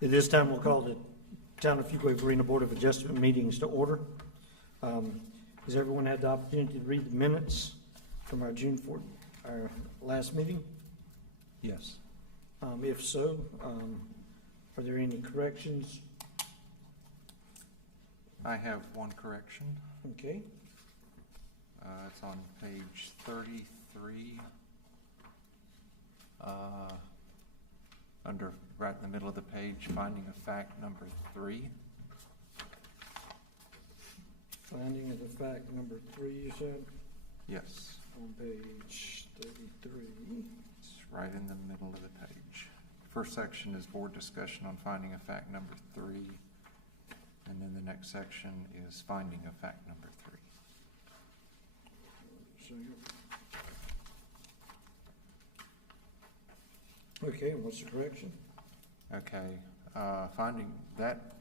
At this time, we'll call the Town of Fuquay-Varina Board of Adjustment meetings to order. Has everyone had the opportunity to read the minutes from our June 4th, our last meeting? Yes. If so, are there any corrections? I have one correction. Okay. It's on page 33. Under, right in the middle of the page, finding of fact number 3. Finding of the fact number 3, you said? Yes. On page 33. It's right in the middle of the page. First section is board discussion on finding of fact number 3. And then the next section is finding of fact number 3. Okay, and what's the correction? Okay, finding that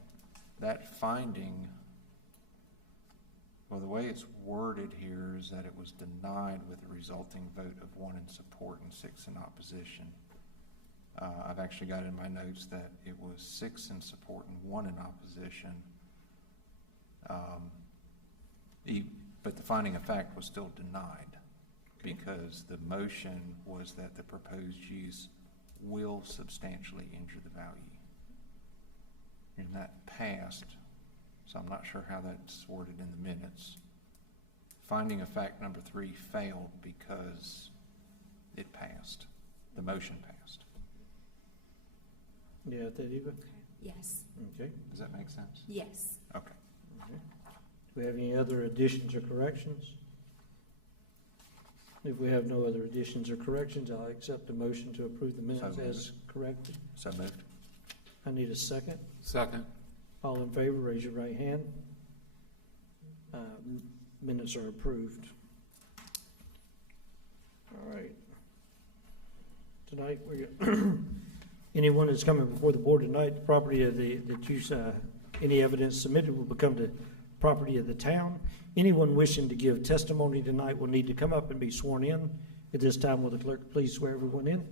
finding, well, the way it's worded here is that it was denied with a resulting vote of 1 in support and 6 in opposition. I've actually got in my notes that it was 6 in support and 1 in opposition. But the finding of fact was still denied because the motion was that the proposed use will substantially injure the value. And that passed, so I'm not sure how that's worded in the minutes. Finding of fact number 3 failed because it passed. The motion passed. Yeah, that Eva? Yes. Okay. Does that make sense? Yes. Okay. Okay. Do we have any other additions or corrections? If we have no other additions or corrections, I'll accept the motion to approve the minutes So as corrected. So moved. I need a second. Second. All in favor, raise your right hand. Minutes are approved. All right. Tonight, anyone that's coming before the board tonight, the property of any evidence submitted will become the property of the town. Anyone wishing to give testimony tonight will need to come up and be sworn in. At this time, will the clerk please swear everyone in?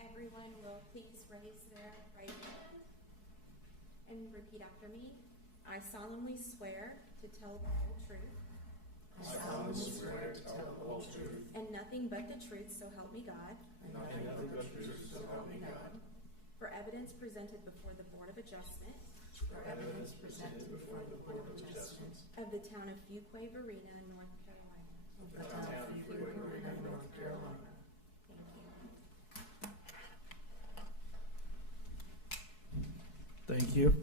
Everyone will please raise their right hand and repeat after me. I solemnly swear to tell the whole truth. I solemnly swear to tell the whole truth and nothing but the truth, so help me God. and nothing but the truth, so help me God. For evidence presented before the Board of Adjustment For evidence presented before the Board of Adjustment of the town of Fuquay-Varina, North Carolina. of the town of Fuquay-Varina, North Carolina. Thank you. Thank you.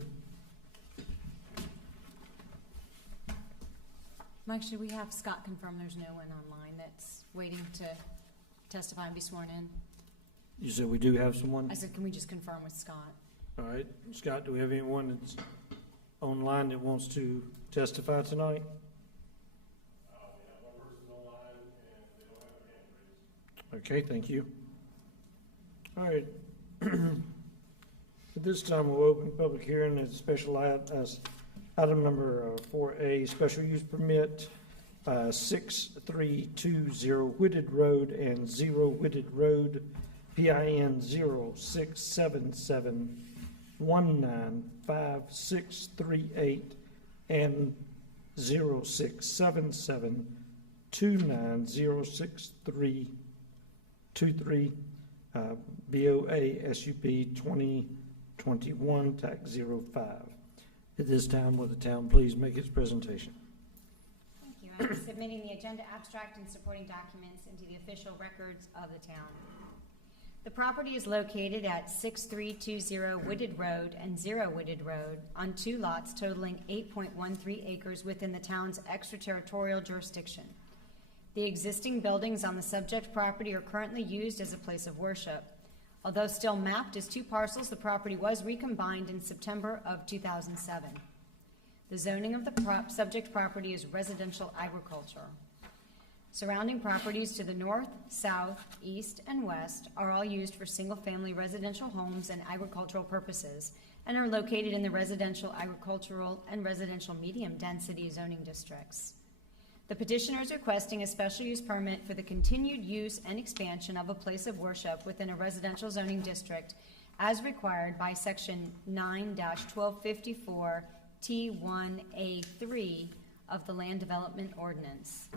Mike, should we have Scott confirm there's no one online that's waiting to testify and be sworn in? You said we do have someone? I said, can we just confirm with Scott? All right. Scott, do we have anyone that's online that wants to testify tonight? One person's online and they don't have their hand raised. Okay, thank you. All right. At this time, we'll open public hearing as special item number 4A, special use permit 6320 Whitted Road and 0 Whitted Road, PIN 0677195638 and 0677290623 BOA SUP 2021 TAC 05. At this time, will the town please make its presentation? Thank you. I'm submitting the agenda abstract and supporting documents into the official records of the town. The property is located at 6320 Wooded Road and 0 Wooded Road on 2 lots totaling 8.13 acres within the town's extraterritorial jurisdiction. The existing buildings on the subject property are currently used as a place of worship. Although still mapped as 2 parcels, the property was recombined in September of 2007. The zoning of the subject property is residential agriculture. Surrounding properties to the north, south, east, and west are all used for single-family residential homes and agricultural purposes and are located in the residential, agricultural, and residential medium-density zoning districts. The petitioner is requesting a special use permit for the continued use and expansion of a place of worship within a residential zoning district as required by Section 9-1254 T1A3 of the Land Development Ordinance.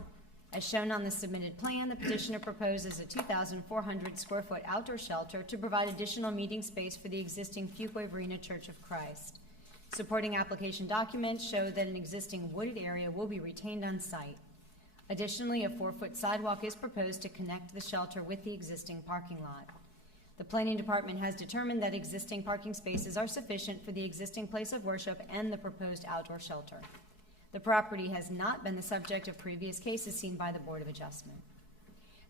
As shown on the submitted plan, the petitioner proposes a 2,400 square foot outdoor shelter to provide additional meeting space for the existing Fuquay-Varina Church of Christ. Supporting application documents show that an existing wooded area will be retained on site. Additionally, a 4-foot sidewalk is proposed to connect the shelter with the existing parking lot. The planning department has determined that existing parking spaces are sufficient for the existing place of worship and the proposed outdoor shelter. The property has not been the subject of previous cases seen by the Board of Adjustment.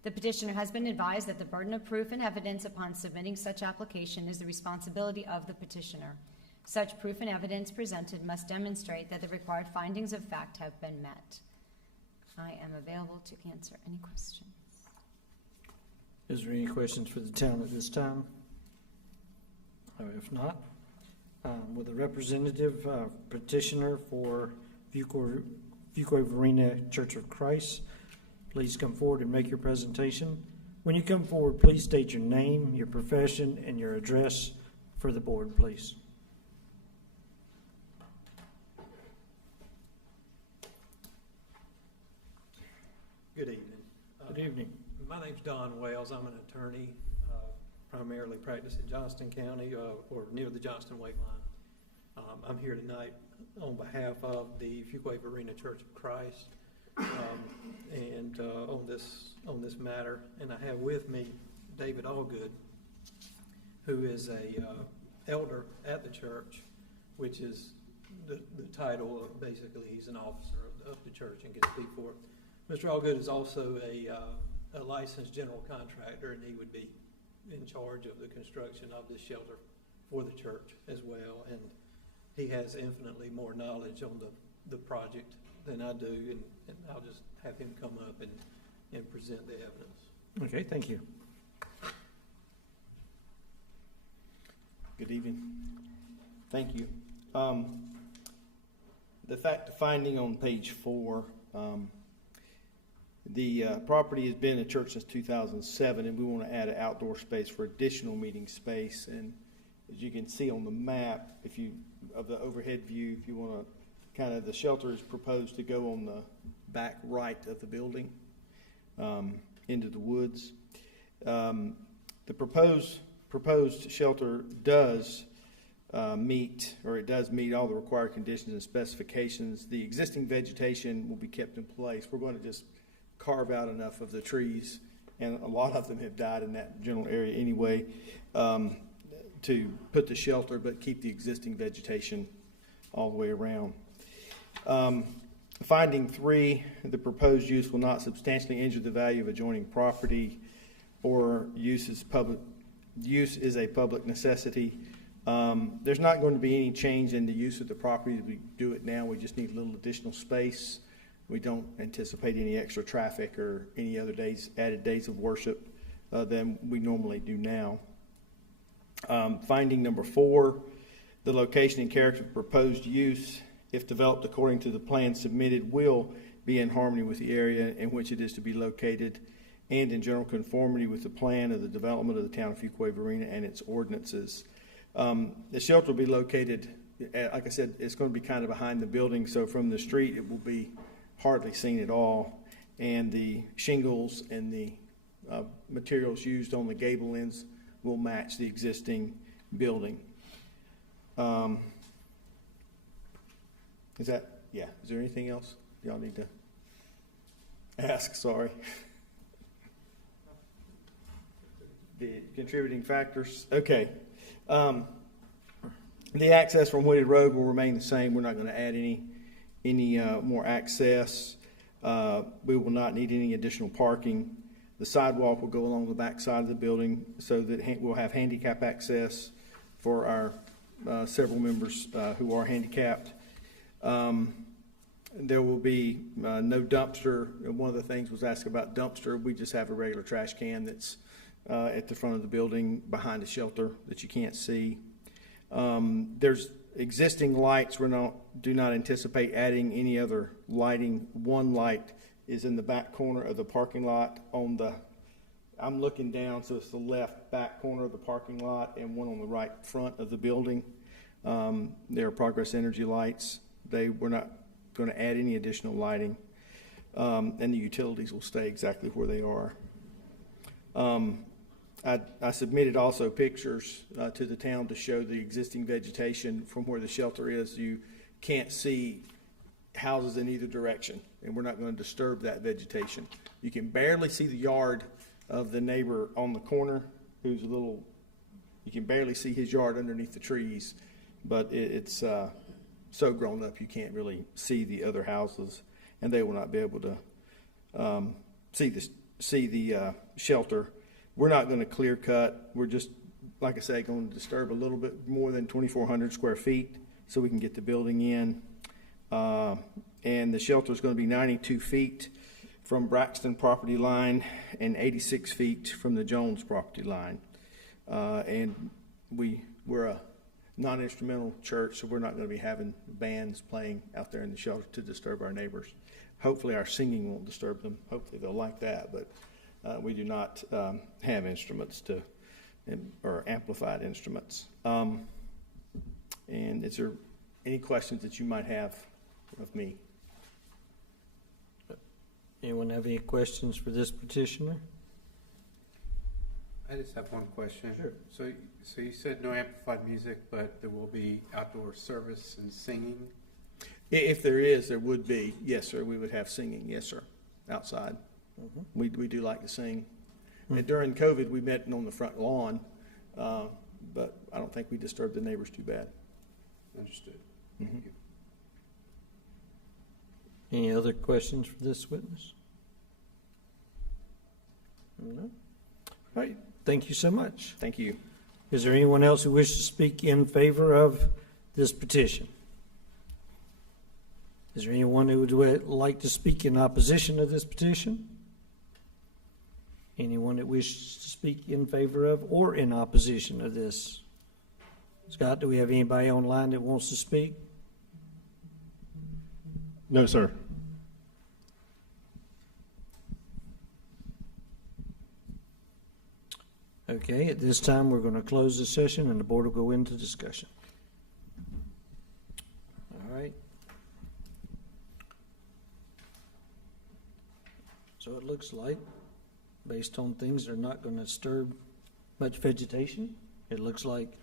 The petitioner has been advised that the burden of proof and evidence upon submitting such application is the responsibility of the petitioner. Such proof and evidence presented must demonstrate that the required findings of fact have been met. I am available to answer any questions. Is there any questions for the town at this time? If not, will the representative petitioner for Fuquay-Varina Church of Christ please come forward and make your presentation? When you come forward, please state your name, your profession, and your address for the board, please. Good evening. Good evening. My name's Don Wells. I'm an attorney, primarily practice in Johnston County or near the Johnston Weight Line. I'm here tonight on behalf of the Fuquay-Varina Church of Christ and on this matter. And I have with me David Allgood, who is a elder at the church, which is the title of, basically he's an officer of the church and can speak for it. Mr. Allgood is also a licensed general contractor, and he would be in charge of the construction of this shelter for the church as well. And he has infinitely more knowledge on the project than I do, and I'll just have him come up and present the evidence. Okay, thank you. Good evening. Thank you. The fact finding on page 4, the property has been a church since 2007, and we want to add an outdoor space for additional meeting space. And as you can see on the map, of the overhead view, if you want to kind of, the shelter is proposed to go on the back right of the building into the woods. The proposed shelter does meet all the required conditions and specifications. The existing vegetation will be kept in place. We're going to just carve out enough of the trees, and a lot of them have died in that general area anyway, to put the shelter but keep the existing vegetation all the way around. Finding 3, the proposed use will not substantially injure the value of adjoining property or use is a public necessity. There's not going to be any change in the use of the property as we do it now. We just need a little additional space. We don't anticipate any extra traffic or any other added days of worship than we normally do now. Finding number 4, the location and character of proposed use, if developed according to the plan submitted, will be in harmony with the area in which it is to be located and in general conformity with the plan of the development of the town of Fuquay-Varina and its ordinances. The shelter will be located, like I said, it's going to be kind of behind the building, so from the street it will be hardly seen at all, and the shingles and the materials used on the gable ends will match the existing building. Is there anything else y'all need to ask? Sorry. The contributing factors. Okay. The access from Wooded Road will remain the same. We're not going to add any more access. We will not need any additional parking. The sidewalk will go along the back side of the building so that we'll have handicap access for our several members who are handicapped. There will be no dumpster. One of the things was asked about dumpster. We just have a regular trash can that's at the front of the building behind the shelter that you can't see. There's existing lights. Do not anticipate adding any other lighting. One light is in the back corner of the parking lot I'm looking down, so it's the left back corner of the parking lot, and one on the right front of the building. There are Progress Energy lights. We're not going to add any additional lighting, and the utilities will stay exactly where they are. I submitted also pictures to the town to show the existing vegetation from where the shelter is. You can't see houses in either direction, and we're not going to disturb that vegetation. You can barely see the yard of the neighbor on the corner you can barely see his yard underneath the trees, but it's so grown up you can't really see the other houses, and they will not be able to see the shelter. We're not going to clear cut. We're just, like I say, going to disturb a little bit more than 2,400 square feet so we can get the building in. And the shelter is going to be 92 feet from Braxton property line and 86 feet from the Jones property line. And we're a non-instrumental church, so we're not going to be having bands playing out there in the shelter to disturb our neighbors. Hopefully our singing won't disturb them. Hopefully they'll like that, but we do not have instruments or amplified instruments. And is there any questions that you might have of me? Anyone have any questions for this petitioner? I just have one question. Sure. So you said no amplified music, but there will be outdoor service and singing? If there is, there would be. Yes, sir. We would have singing. Yes, sir. Outside. Mm-hmm. We do like to sing. Mm-hmm. And during COVID, we met on the front lawn, but I don't think we disturbed the neighbors too bad. Understood. Mm-hmm. Thank you. Any other questions for this witness? No? All right. Thank you so much. Thank you. Is there anyone else who wishes to speak in favor of this petition? Is there anyone who would like to speak in opposition to this petition? Anyone that wishes to speak in favor of or in opposition of this? Scott, do we have anybody online that wants to speak? No, sir. Okay, at this time, we're going to close the session and the board will go into discussion. All right. So it looks like, based on things that are not going to disturb much vegetation, it looks like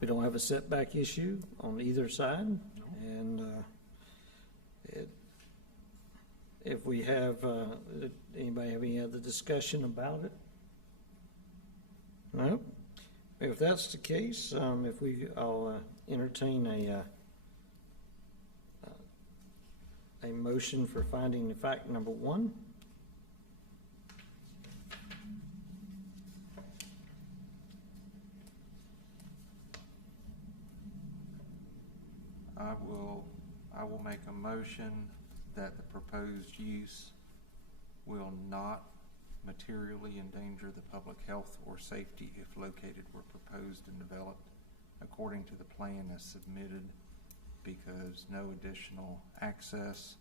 we don't have a setback issue on either side. And if we have, anybody have any other discussion about it? No? If that's the case, I'll entertain a motion for finding of fact number 1. I will make a motion that the proposed use will not materially endanger the public health or safety if located where proposed and developed according to the plan as submitted, because no additional access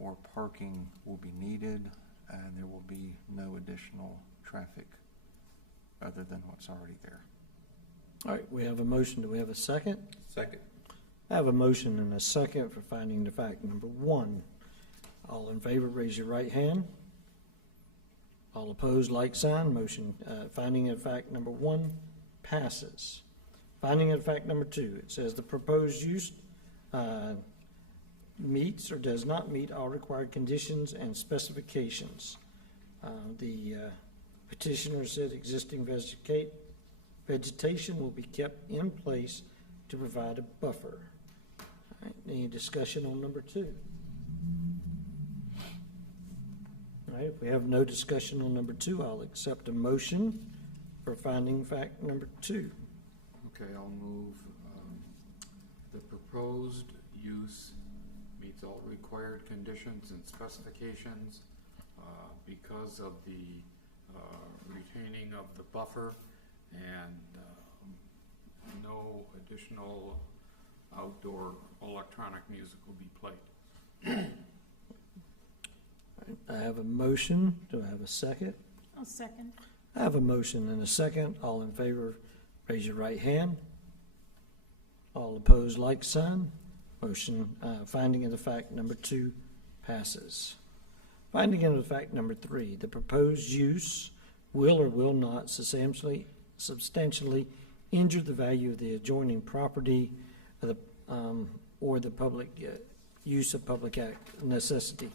or parking will be needed and there will be no additional traffic other than what's already there. All right, we have a motion. Do we have a second? Second. I have a motion and a second for finding the fact number 1. All in favor, raise your right hand. All opposed, like sign. Motion, finding of fact number 1 passes. Finding of fact number 2, it says the proposed use meets or does not meet all required conditions and specifications. The petitioner said existing vegetation will be kept in place to provide a buffer. All right, any discussion on number 2? All right, if we have no discussion on number 2, I'll accept a motion for finding fact number 2. Okay, I'll move the proposed use meets all required conditions and specifications because of the retaining of the buffer, and no additional outdoor electronic music will be played. I have a motion. Do I have a second? I'll second. I have a motion and a second. All in favor, raise your right hand. All opposed, like sign. Motion, finding of the fact number 2 passes. Finding of the fact number 3, the proposed use will or will not substantially injure the value of the adjoining property of the, or the public use of public necessity.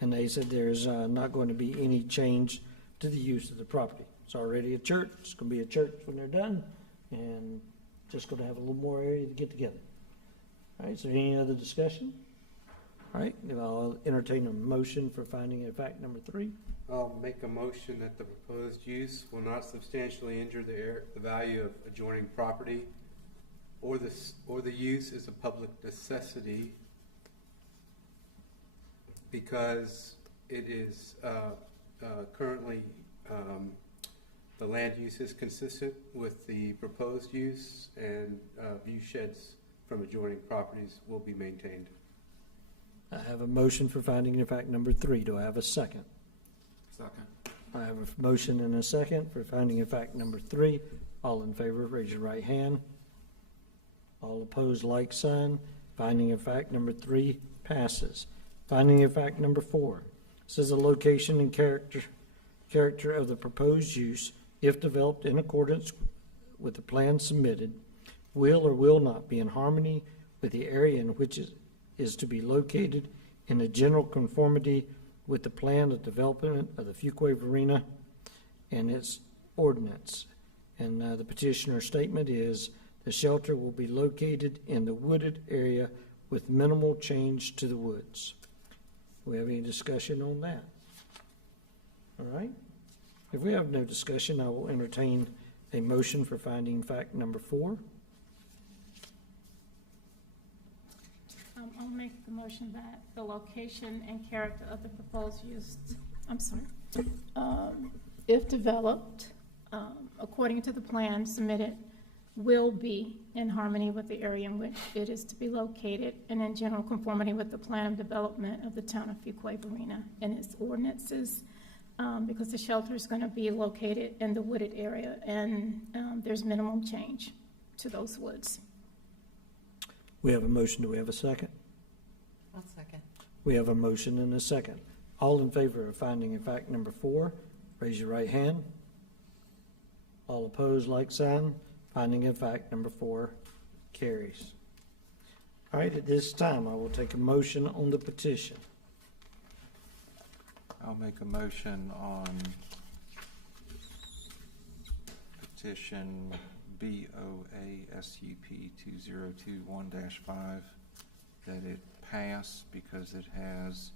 And they said there's not going to be any change to the use of the property. It's already a church. It's going to be a church when they're done, and just going to have a little more area to get together. All right, is there any other discussion? All right, then I'll entertain a motion for finding of fact number 3. I'll make a motion that the proposed use will not substantially injure the value of adjoining property, or the use is a public necessity, because it is currently the land use is consistent with the proposed use, and view sheds from adjoining properties will be maintained. I have a motion for finding of fact number 3. Do I have a second? Second. I have a motion and a second for finding of fact number 3. All in favor, raise your right hand. All opposed, like sign. Finding of fact number 3 passes. Finding of fact number 4 says the location and character of the proposed use, if developed in accordance with the plan submitted, will or will not be in harmony with the area in which it is to be located, in a general conformity with the plan of development of the Fuquay-Varina and its ordinance. And the petitioner's statement is the shelter will be located in the wooded area with minimal change to the woods. Do we have any discussion on that? All right. If we have no discussion, I will entertain a motion for finding fact number 4. I'll make the motion that the location and character of the proposed use, if developed, according to the plan submitted, will be in harmony with the area in which it is to be located and in general conformity with the plan of development of the town of Fuquay-Varina and its ordinances, because the shelter is going to be located in the wooded area, and there's minimum change to those woods. We have a motion. Do we have a second? I'll second. We have a motion and a second. All in favor of finding of fact number 4, raise your right hand. All opposed, like sign. Finding of fact number 4 carries. All right, at this time, I will take a motion on the petition. I'll make a motion on petition BOASUP 2021-5 that it pass because it has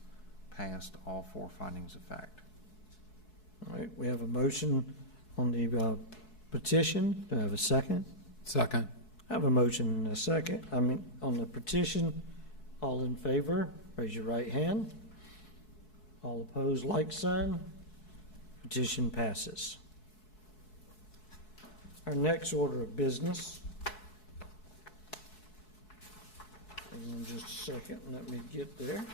passed all 4 findings of fact. All right, we have a motion on the petition. Do I have a second? Second. I have a motion and a second. On the petition, all in favor, raise your right hand. All opposed, like sign. Petition passes. Our next order of business. Hang on just a second, let me get there.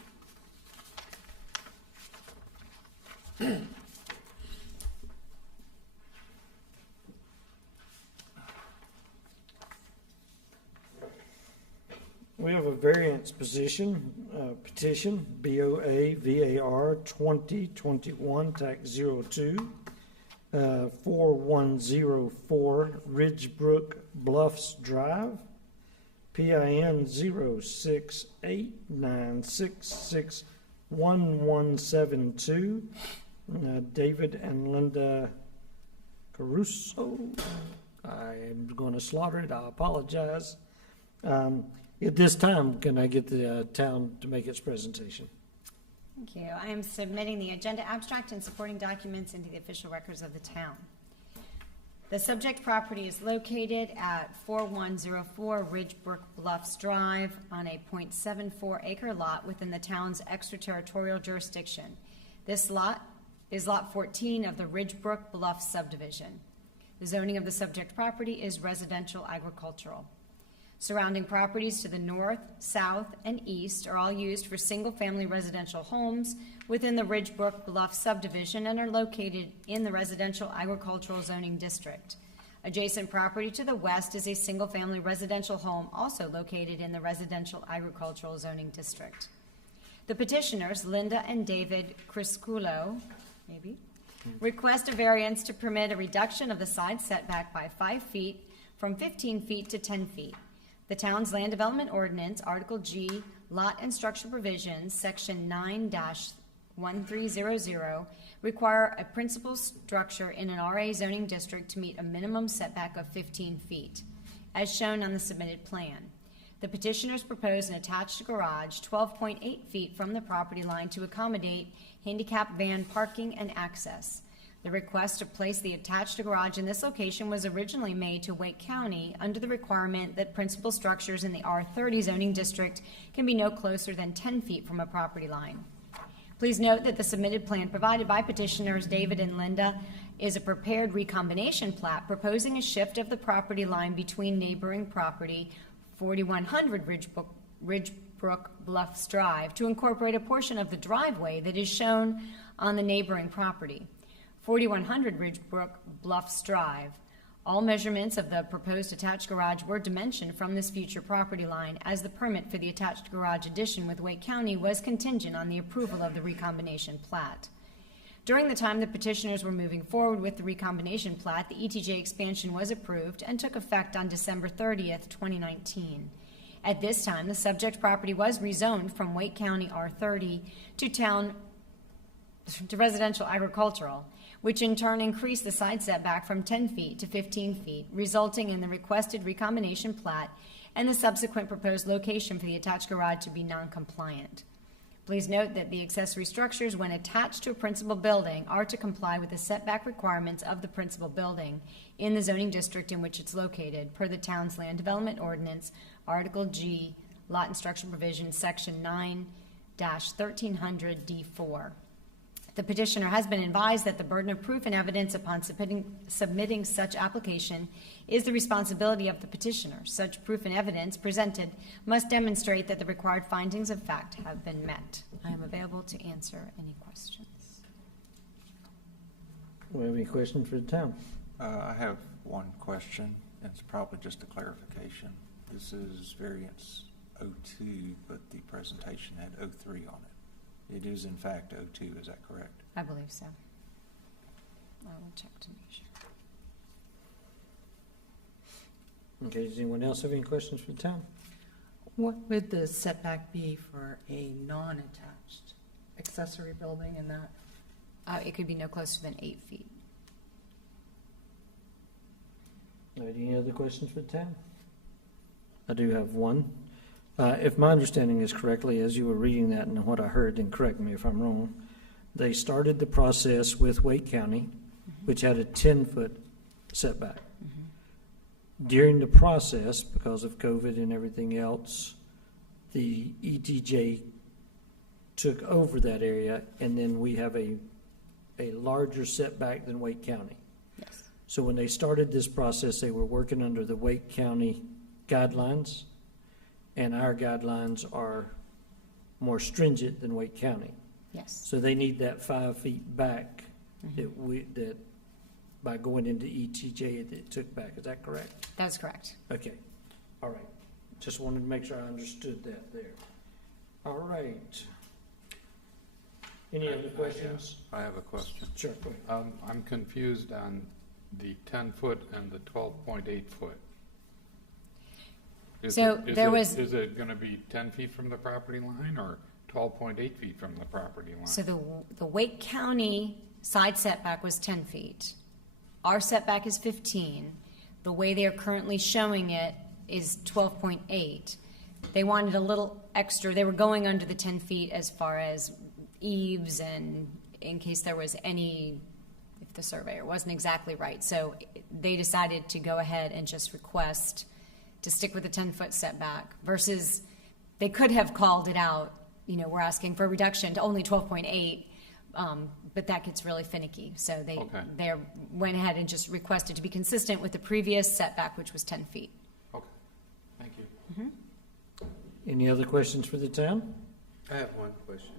We have a variance petition, BOA VAR 2021 tax 02, 4104 Ridgebrook Bluffs Drive, PIN 06896611172, David and Linda Caruso. I am going to slaughter it, I apologize. At this time, can I get the town to make its presentation? Thank you. I am submitting the agenda abstract and supporting documents into the official records of the town. The subject property is located at 4104 Ridgebrook Bluffs Drive on a .74 acre lot within the town's extraterritorial jurisdiction. This lot is Lot 14 of the Ridgebrook Bluffs subdivision. The zoning of the subject property is residential agricultural. Surrounding properties to the north, south, and east are all used for single-family residential homes within the Ridgebrook Bluff subdivision and are located in the residential agricultural zoning district. Adjacent property to the west is a single-family residential home also located in the residential agricultural zoning district. The petitioners, Linda and David Crisculo, request a variance to permit a reduction of the side setback by 5 feet from 15 feet to 10 feet. The town's land development ordinance, Article G, Lot and Structure Provisions, Section 9-1300, require a principal structure in an RA zoning district to meet a minimum setback of 15 feet, as shown on the submitted plan. The petitioners propose an attached garage 12.8 feet from the property line to accommodate handicap van parking and access. The request to place the attached garage in this location was originally made to Wake County under the requirement that principal structures in the R30 zoning district can be no closer than 10 feet from a property line. Please note that the submitted plan provided by petitioners David and Linda is a prepared recombination plat proposing a shift of the property line between neighboring property 4100 Ridgebrook Bluffs Drive to incorporate a portion of the driveway that is shown on the neighboring property. 4100 Ridgebrook Bluffs Drive. All measurements of the proposed attached garage were dimensioned from this future property line, as the permit for the attached garage addition with Wake County was contingent on the approval of the recombination plat. During the time the petitioners were moving forward with the recombination plat, the ETJ expansion was approved and took effect on December 30th, 2019. At this time, the subject property was rezoned from Wake County R30 to residential agricultural, which in turn increased the side setback from 10 feet to 15 feet, resulting in the requested recombination plat and the subsequent proposed location for the attached garage to be non-compliant. Please note that the accessory structures, when attached to a principal building, are to comply with the setback requirements of the principal building in the zoning district in which it's located, per the town's land development ordinance, Article G, Lot and Structure Provision, Section 9-1300 D4. The petitioner has been advised that the burden of proof and evidence upon submitting such application is the responsibility of the petitioner. Such proof and evidence presented must demonstrate that the required findings of fact have been met. I am available to answer any questions. Do we have any questions for the town? I have one question. It's probably just a clarification. This is variance 02, but the presentation had 03 on it. It is in fact 02, is that correct? I believe so. I will check to make sure. Okay, does anyone else have any questions for the town? What would the setback be for a non-attached accessory building in that? It could be no closer than 8 feet. All right, any other questions for the town? I do have one. If my understanding is correctly, as you were reading that and what I heard, and correct me if I'm wrong, they started the process with Wake County, which had a 10-foot setback. During the process, because of COVID and everything else, the ETJ took over that area, and then we have a larger setback than Wake County. Yes. So when they started this process, they were working under the Wake County guidelines, and our guidelines are more stringent than Wake County. Yes. So they need that 5 feet back that by going into ETJ it took back. Is that correct? That's correct. Okay. All right. Just wanted to make sure I understood that there. All right. Any other questions? I have a question. Sure. Go ahead. I'm confused on the 10-foot and the 12.8 foot. Is it going to be 10 feet from the property line or 12.8 feet from the property line? So the Wake County side setback was 10 feet. Our setback is 15. The way they are currently showing it is 12.8. They wanted a little extra. They were going under the 10 feet as far as eaves and in case there was any, if the surveyor. It wasn't exactly right. So they decided to go ahead and just request to stick with the 10-foot setback versus they could have called it out. You know, we're asking for a reduction to only 12.8, but that gets really finicky. So they went ahead and just requested to be consistent with the previous setback, which was 10 feet. Okay, thank you. Any other questions for the town? I have one question.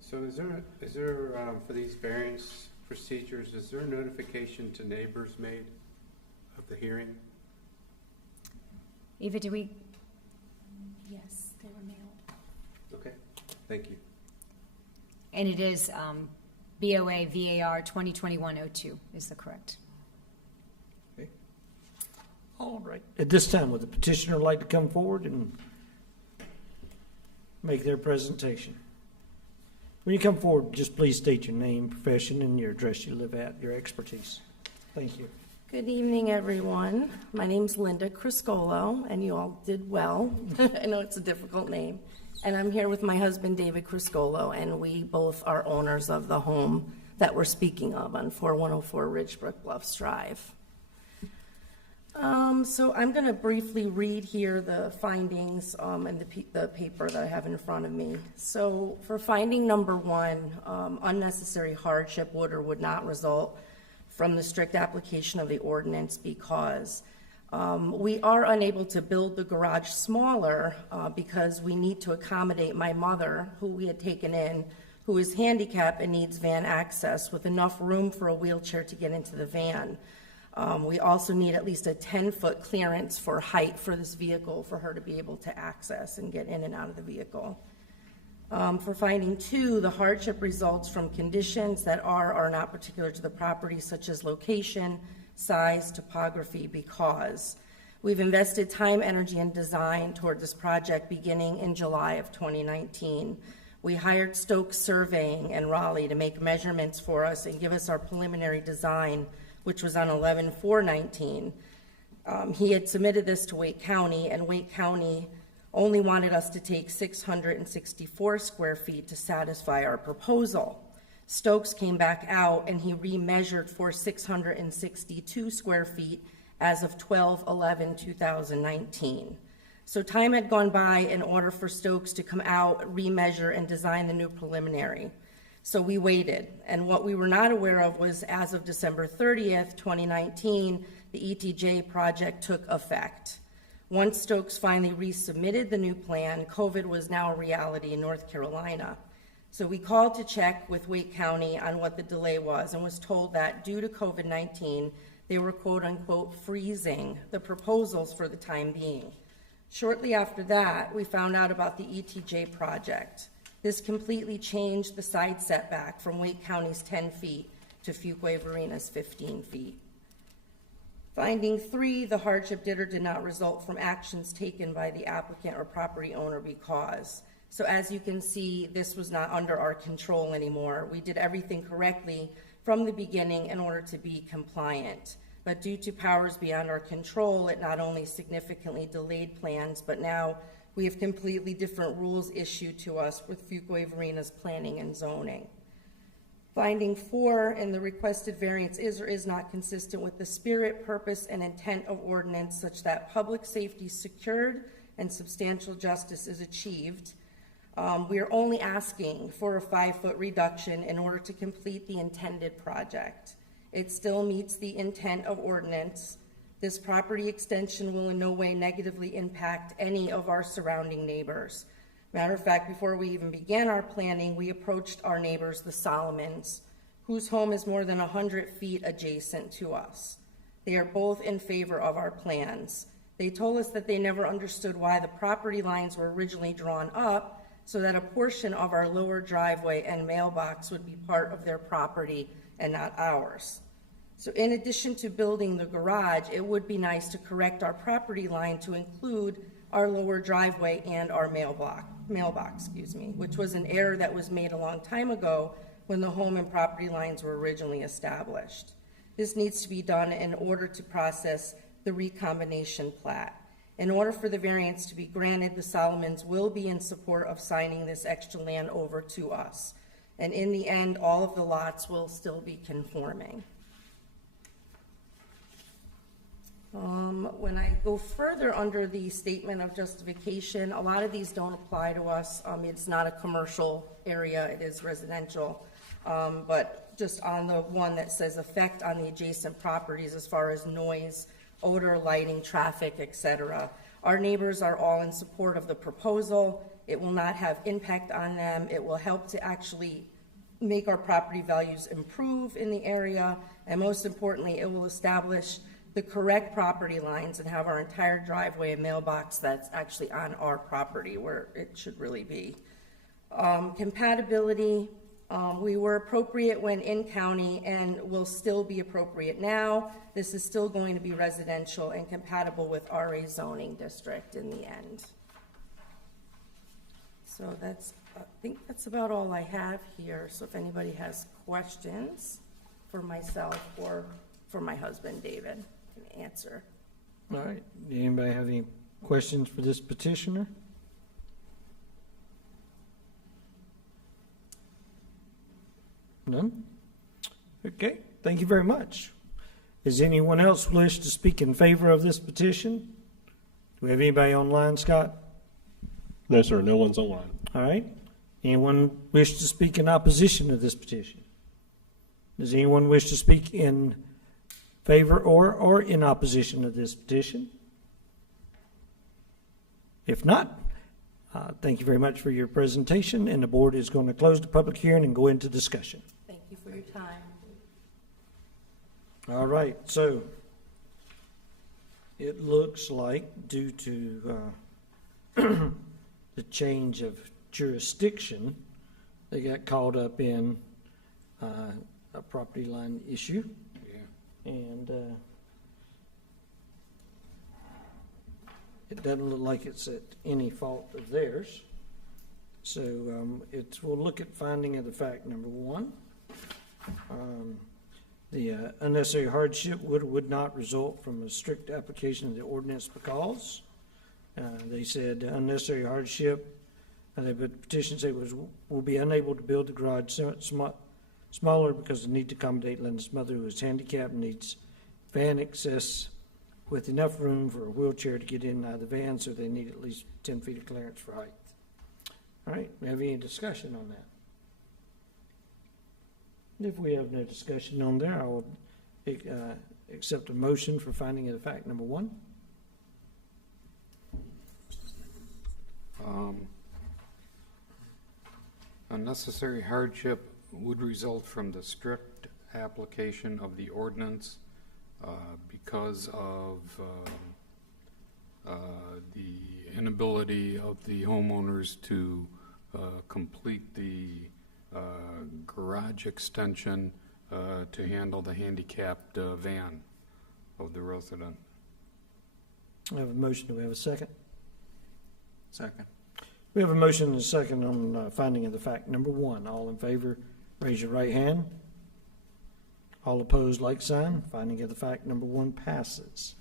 So is there for these variance procedures, is there notification to neighbors made of the hearing? Eva, do we? Yes, they were mailed. Okay, thank you. And it is BOA VAR 2021-02 is the correct. Okay. All right. At this time, would the petitioner like to come forward and make their presentation? When you come forward, just please state your name, profession, and your address you live at, your expertise. Thank you. Good evening, everyone. My name's Linda Criscolo, and you all did well. I know it's a difficult name. And I'm here with my husband, David Criscolo, and we both are owners of the home that we're speaking of on 4104 Ridgebrook Bluffs Drive. So I'm going to briefly read here the findings in the paper that I have in front of me. So for finding number 1, unnecessary hardship would or would not result from the strict application of the ordinance because we are unable to build the garage smaller because we need to accommodate my mother, who we had taken in, who is handicapped and needs van access with enough room for a wheelchair to get into the van. We also need at least a 10-foot clearance for height for this vehicle for her to be able to access and get in and out of the vehicle. For finding 2, the hardship results from conditions that are or not particular to the property, such as location, size, topography, because we've invested time, energy, and design toward this project beginning in July of 2019. We hired Stokes Surveying in Raleigh to make measurements for us and give us our preliminary design, which was on 11/4/19. He had submitted this to Wake County, and Wake County only wanted us to take 664 square feet to satisfy our proposal. Stokes came back out and he remeasured for 662 square feet as of 12/11/2019. So time had gone by in order for Stokes to come out, remeasure, and design the new preliminary. So we waited, and what we were not aware of was as of December 30th, 2019, the ETJ project took effect. Once Stokes finally resubmitted the new plan, COVID was now a reality in North Carolina. So we called to check with Wake County on what the delay was and was told that due to COVID-19, they were quote unquote freezing the proposals for the time being. Shortly after that, we found out about the ETJ project. This completely changed the side setback from Wake County's 10 feet to Fuquay-Varina's 15 feet. Finding 3, the hardship did or did not result from actions taken by the applicant or property owner because. So as you can see, this was not under our control anymore. We did everything correctly from the beginning in order to be compliant. But due to powers beyond our control, it not only significantly delayed plans, but now we have completely different rules issued to us with Fuquay-Varina's planning and zoning. Finding 4, and the requested variance is or is not consistent with the spirit, purpose, and intent of ordinance such that public safety is secured and substantial justice is achieved. We are only asking for a 5-foot reduction in order to complete the intended project. It still meets the intent of ordinance. This property extension will in no way negatively impact any of our surrounding neighbors. Matter of fact, before we even began our planning, we approached our neighbors, the Solomons, whose home is more than 100 feet adjacent to us. They are both in favor of our plans. They told us that they never understood why the property lines were originally drawn up so that a portion of our lower driveway and mailbox would be part of their property and not ours. So in addition to building the garage, it would be nice to correct our property line to include our lower driveway and our mailbox, which was an error that was made a long time ago when the home and property lines were originally established. This needs to be done in order to process the recombination plat. In order for the variance to be granted, the Solomons will be in support of signing this extra land over to us. And in the end, all of the lots will still be conforming. When I go further under the statement of justification, a lot of these don't apply to us. It's not a commercial area, it is residential. But just on the one that says effect on the adjacent properties as far as noise, odor, lighting, traffic, etc. Our neighbors are all in support of the proposal. It will not have impact on them. It will help to actually make our property values improve in the area. And most importantly, it will establish the correct property lines and have our entire driveway and mailbox that's actually on our property where it should really be. Compatibility, we were appropriate when in county and will still be appropriate now. This is still going to be residential and compatible with RA zoning district in the end. So that's, I think that's about all I have here. So if anybody has questions for myself or for my husband, David, can answer. All right. Anybody have any questions for this petitioner? None? Okay, thank you very much. Does anyone else wish to speak in favor of this petition? Do we have anybody online, Scott? No, sir, no one's online. All right. Anyone wish to speak in opposition to this petition? Does anyone wish to speak in favor or in opposition to this petition? If not, thank you very much for your presentation, and the board is going to close the public hearing and go into discussion. Thank you for your time. All right, so it looks like due to the change of jurisdiction, they got caught up in a property line issue. Yeah. And it doesn't look like it's at any fault of theirs. So we'll look at finding of the fact number one. The unnecessary hardship would not result from a strict application of the ordinance because they said unnecessary hardship. The petition said will be unable to build the garage smaller because the need to accommodate Linda's mother who is handicapped and needs van access with enough room for a wheelchair to get in and out of the van, so they need at least 10 feet of clearance for height. All right, we have any discussion on that? If we have no discussion on there, I will accept a motion for finding of the fact number one. Unnecessary hardship would result from the strict application of the ordinance because of the inability of the homeowners to complete the garage extension to handle the handicapped van of the resident. I have a motion. Do we have a second? Second. We have a motion and a second on finding of the fact number one. All in favor, raise your right hand. All opposed, like sign. Finding of the fact number one passes.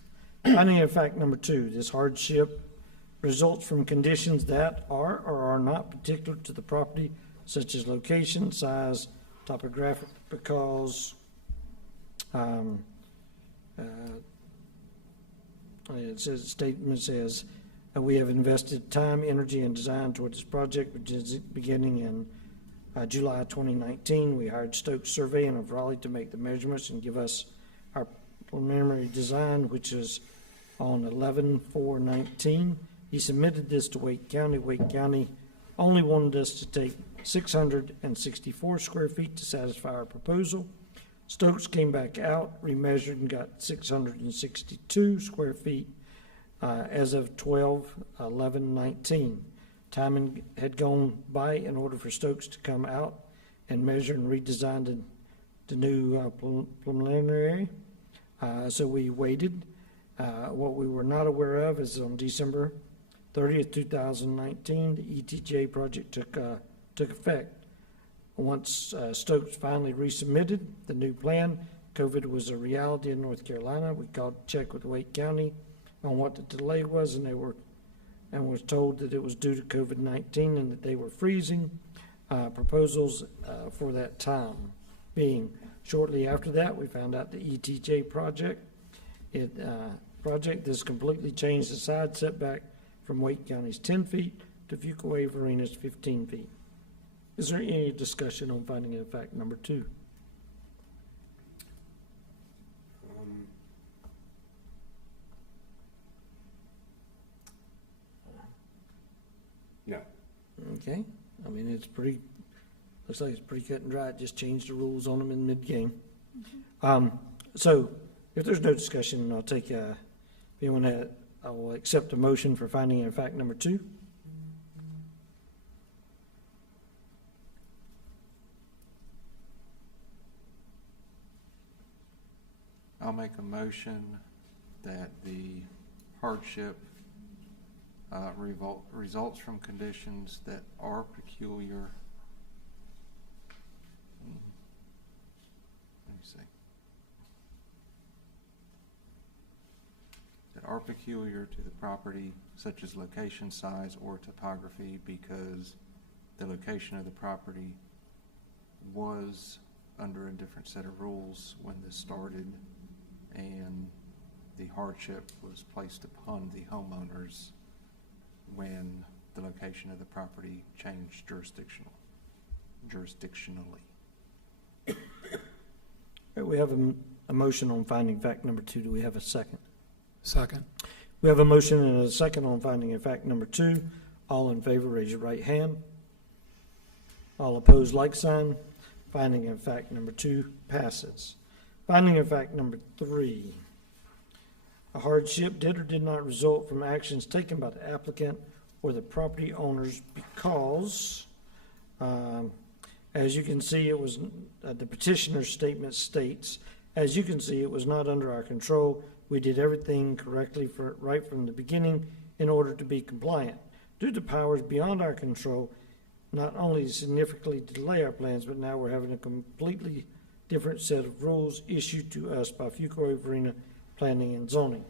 Finding of fact number two, this hardship results from conditions that are or are not particular to the property, such as location, size, topographic, because statement says we have invested time, energy, and design toward this project, which is beginning in July 2019. We hired Stokes Surveying of Raleigh to make the measurements and give us our preliminary design, which is on 11/4/19. He submitted this to Wake County. Wake County only wanted us to take 664 square feet to satisfy our proposal. Stokes came back out, remeasured, and got 662 square feet as of 12/11/19. Time had gone by in order for Stokes to come out and measure and redesign the new preliminary. So we waited. What we were not aware of is on December 30th, 2019, the ETJ project took effect. Once Stokes finally resubmitted the new plan, COVID was a reality in North Carolina. We called to check with Wake County on what the delay was, and was told that it was due to COVID-19 and that they were freezing. proposals for that time. Being shortly after that, we found out the ETJ project. This completely changed the side setback from Wake County's 10 feet to Fuquay-Varina's 15 feet. Is there any discussion on finding of fact number 2? No. Okay, I mean, looks like it's pretty cut and dry. It just changed the rules on them in mid-game. So if there's no discussion, I'll take, I will accept a motion for finding of fact number 2. I'll make a motion that the hardship results from conditions that are peculiar. Let me see. That are peculiar to the property, such as location, size, or topography, because the location of the property was under a different set of rules when this started, and the hardship was placed upon the homeowners when the location of the property changed jurisdictionally. Right, we have a motion on finding fact number 2. Do we have a second? Second. We have a motion and a second on finding of fact number 2. All in favor, raise your right hand. All opposed, like sign. Finding of fact number 2 passes. Finding of fact number 3. A hardship did or did not result from actions taken by the applicant or the property owners because, as you can see, it was, the petitioner's statement states, as you can see, it was not under our control. We did everything correctly right from the beginning in order to be compliant. Due to powers beyond our control, not only significantly delay our plans, but now we're having a completely different set of rules issued to us by Fuquay-Varina Planning and Zoning.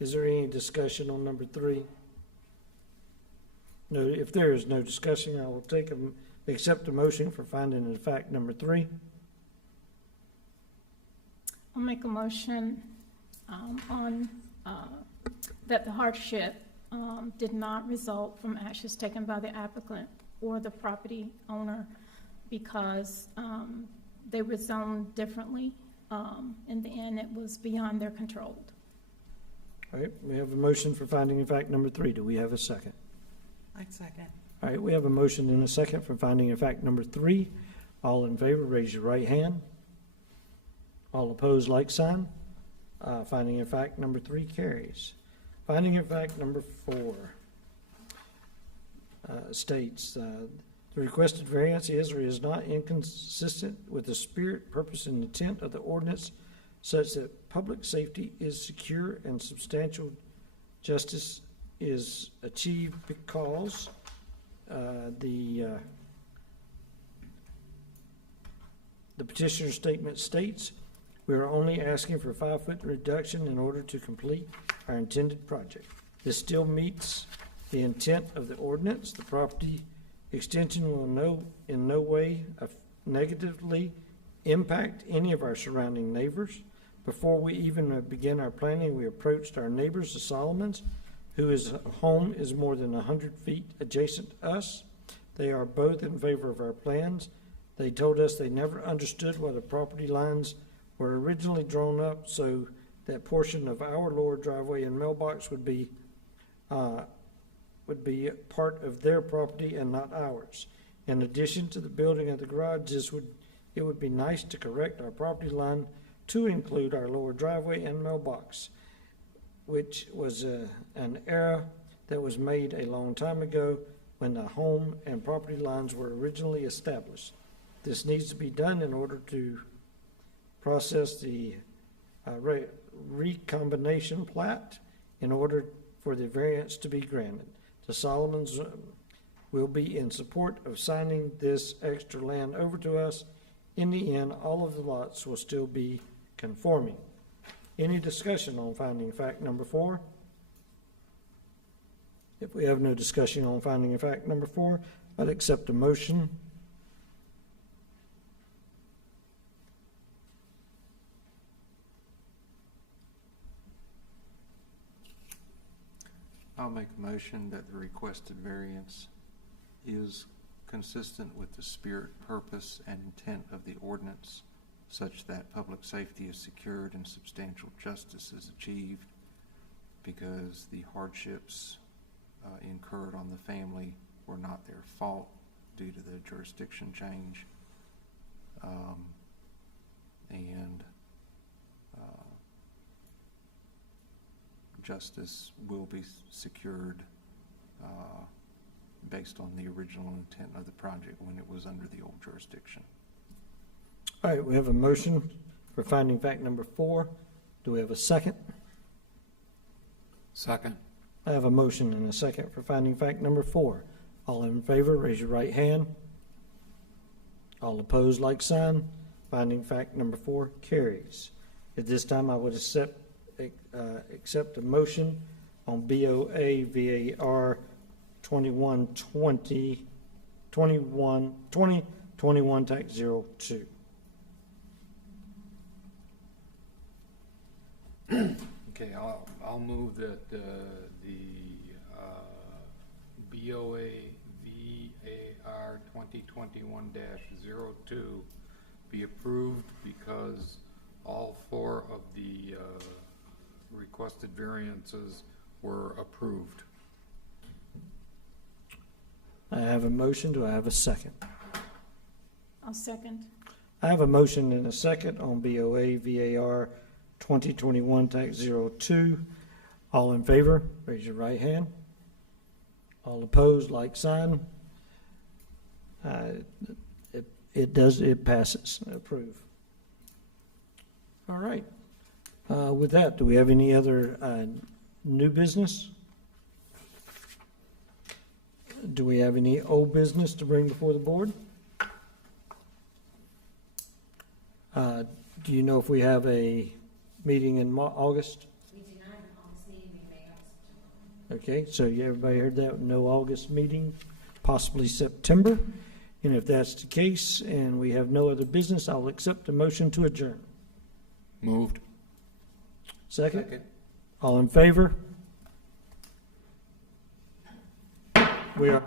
Is there any discussion on number 3? No. If there is no discussion, I will accept a motion for finding of fact number 3. I'll make a motion that the hardship did not result from actions taken by the applicant or the property owner because they were zoned differently. In the end, it was beyond their control. All right, we have a motion for finding of fact number 3. Do we have a second? I second. All right, we have a motion and a second for finding of fact number 3. All in favor, raise your right hand. All opposed, like sign. Finding of fact number 3 carries. Finding of fact number 4 states the requested variance is or is not inconsistent with the spirit, purpose, and intent of the ordinance such that public safety is secure and substantial justice is achieved because the petitioner's statement states we are only asking for a 5-foot reduction in order to complete our intended project. This still meets the intent of the ordinance. The property extension will in no way negatively impact any of our surrounding neighbors. Before we even begin our planning, we approached our neighbors, the Solomons, whose home is more than 100 feet adjacent to us. They are both in favor of our plans. They told us they never understood why the property lines were originally drawn up so that portion of our lower driveway and mailbox would be part of their property and not ours. In addition to the building of the garage, it would be nice to correct our property line to include our lower driveway and mailbox, which was an error that was made a long time ago when the home and property lines were originally established. This needs to be done in order to process the recombination plat in order for the variance to be granted. The Solomons will be in support of signing this extra land over to us. In the end, all of the lots will still be conforming. Any discussion on finding fact number 4? If we have no discussion on finding fact number 4, I'd accept a motion I'll make a motion that the requested variance is consistent with the spirit, purpose, and intent of the ordinance, such that public safety is secured and substantial justice is achieved, because the hardships incurred on the family were not their fault due to the jurisdiction change. And justice will be secured based on the original intent of the project when it was under the old jurisdiction. All right, we have a motion for finding fact number 4. Do we have a second? Second. I have a motion and a second for finding fact number 4. All in favor, raise your right hand. All opposed, like sign. Finding fact number 4 carries. At this time, I would accept a motion on BOA VAR 2021-02. Okay, I'll move that the BOA VAR 2021-02 be approved because all 4 of the requested variances were approved. I have a motion. Do I have a second? I'll second. I have a motion and a second on BOA VAR 2021-02. All in favor, raise your right hand. All opposed, like sign. It passes. Approve. All right. With that, do we have any other new business? Do we have any old business to bring before the board? Do you know if we have a meeting in August? We do not have an August meeting, we may have September. Okay, so everybody heard that? No August meeting, possibly September. And if that's the case and we have no other business, I'll accept a motion to adjourn. Moved. Second? All in favor? We are.